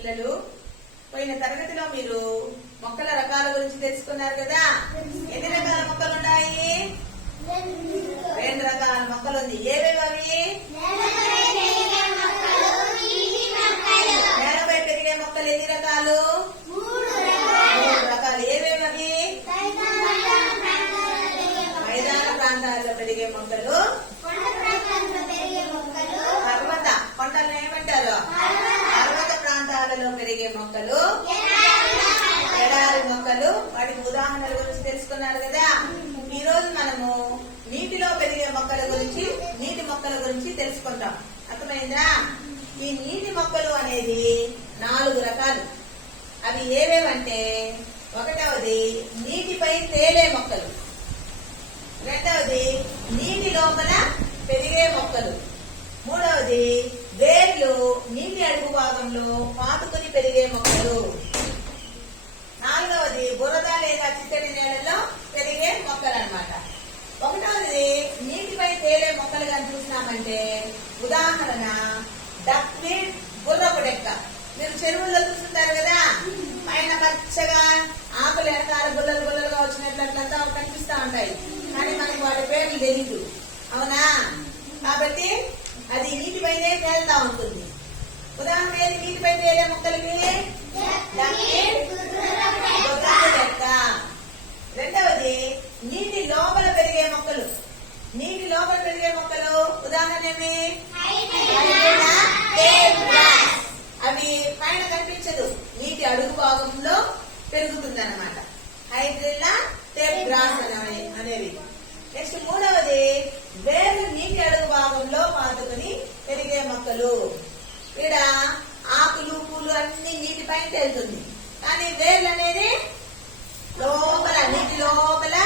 పిల్లలు పోయిన తరగతిలో మీరు మొక్కల రకాల గురించి తెలుసుకున్నారు కదా? ఎన్ని రకాల మొక్కలు ఉన్నాయి రెండు రకాల మొక్కలు ఉంది. ఏవేవి అవి? నేలపై పెరిగే మొక్కలు ఎన్ని రకాలు? మూడు రకాలు. ఏవేవి అవి? మైదాన ప్రాంతాల్లో పెరిగే మొక్కలు. పర్వత. కొండలను ఏమంటారు? మొక్కలు? ఎడారి మొక్కలు. వాటికి ఉదాహరణల గురించి తెలుసుకున్నారు కదా. ఈ రోజు మనము నీటిలో పెరిగే మొక్కల గురించి నీటి మొక్కల గురించి తెలుసుకుంటాం. అర్థమైందా? ఈ నీటి మొక్కలు అనేది నాలుగు రకాలు. అవి ఏవేవంటే ఒకటవది నీటిపై తేలే మొక్కలు. రెండవది నీటి లోపల పెరిగే మొక్కలు. మూడవది వేర్లు నీటి అడుగు భాగంలో పాతుకుని పెరిగే మొక్కలు. నాలుగవది బురద లేదా చిత్తడి నేలలో పెరిగే మొక్కలు అనమాట ఒకటవది నీటిపై తేలే మొక్కలు కానీ చూసినామంటే ఉదాహరణ డక్వీడ్ గుర్రపు డెక్క. మీరు చెరువుల్లో చూస్తుంటారు కదా పైన పచ్చగా ఆకులు వెనకాల గుల్లలు గుల్లలుగా వచ్చినట్లంతా కనిపిస్తా ఉంటాయి. కానీ మనకి వాటి పేర్లు తెలియదు అవునా? కాబట్టి అది నీటిపైనే తేలుతా ఉంటుంది. ఉదాహరణ ఏది? నీటిపై తేలే మొక్కలకి? రెండవది నీటి లోపల పెరిగే మొక్కలు. నీటి లోపల పెరిగే మొక్కలు ఉదాహరణ ఏమి? అవి పైన కనిపించదు. నీటి అడుగు భాగంలో పెరుగుతుంది అనమాట హైడ్రిల్లా టేప్ గ్రాస్ అనేవి అనేవి నెక్స్ట్ మూడవది వేర్లు నీటి అడుగు భాగంలో పాతుకుని పెరిగే మొక్కలు ఇక్కడ ఆకులు పూలు అన్ని నీటి పైన తేలుతుంది. కానీ వేర్లు అనేది లోపల నీటి లోపల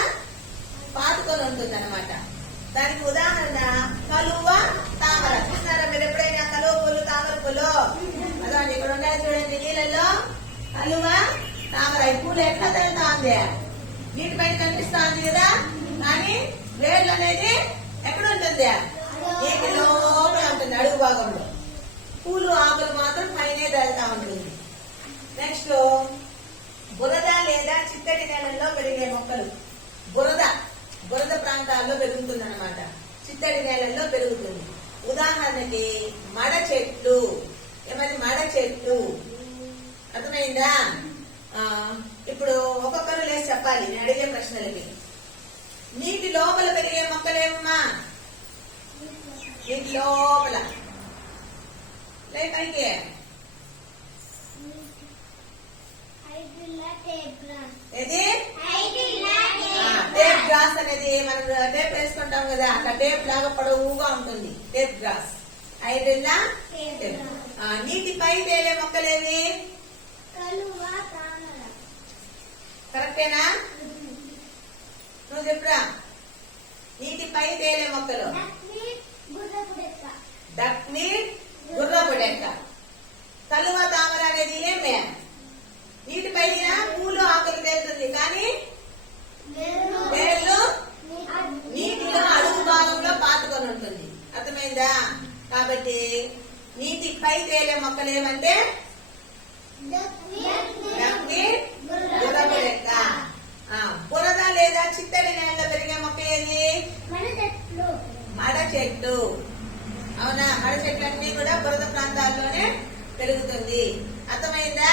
పాతుకొని ఉంటుంది అనమాట దానికి ఉదాహరణ కలువ తామర. చూసారా మీరు ఎప్పుడైనా కలువ పూలు తామర పూలు? అదండి ఇక్కడ ఉన్నాయి చూడండి నీళ్ళల్లో. కలువ తామర. ఈ పూలు ఎట్లా తగ్గుతా ఉంది నీటి పైన కనిపిస్తా ఉంది కదా. కానీ వేర్లు అనేది ఎక్కడ ఉంటుంది? నీటిలో భాగంలో. పూలు ఆకులు మాత్రం పైనే తగులుతా ఉంటుంది నెక్స్ట్ బురద లేదా చిత్తడి నేలల్లో పెరిగే మొక్కలు. బురద బురద ప్రాంతాల్లో పెరుగుతుంది అనమాట చిత్తడి నేలల్లో పెరుగుతుంది. ఉదాహరణకి మడ చెట్లు ఏమది మడ చెట్లు అర్థమైందా? ఇప్పుడు ఒక్కొక్కరు లేచి చెప్పాలి నేను అడిగే ప్రశ్నలకి. నీటి లోపల పెరిగే మొక్కలేమమ్మా? నీటి లోపల. లే పైకి ఏది? టేప్ గ్రాస్ అనేది మనం టేప్ వేసుకుంటాం కదా అట్లా టేప్ లాగా పొడవుగా ఉంటుంది. టేప్ గ్రాస్ ఐడిల్లా నీటిపై తేలే మొక్కలేవి కరెక్టేనా? నువ్వు చెప్పురా. నీటిపై తేలే మొక్కలు డక్వీడ్ గుర్రపు డెక్క కలువ తామర అనేది ఏమే నీటిపై పూలు ఆకులు తేలుతుంది కానీ వేర్లు నీటిలో అడుగు భాగంలో పాతుకొని ఉంటుంది అర్థమైందా కాబట్టి నీటి పై తేలే మొక్కలు ఏమంటే బురద లేదా చిత్తడి నేలలో పెరిగే మొక్క ఏది? మడ చెట్టు. అవునా? మడ చెట్లు అన్ని కూడా బురద ప్రాంతాల్లోనే పెరుగుతుంది. అర్థమైందా?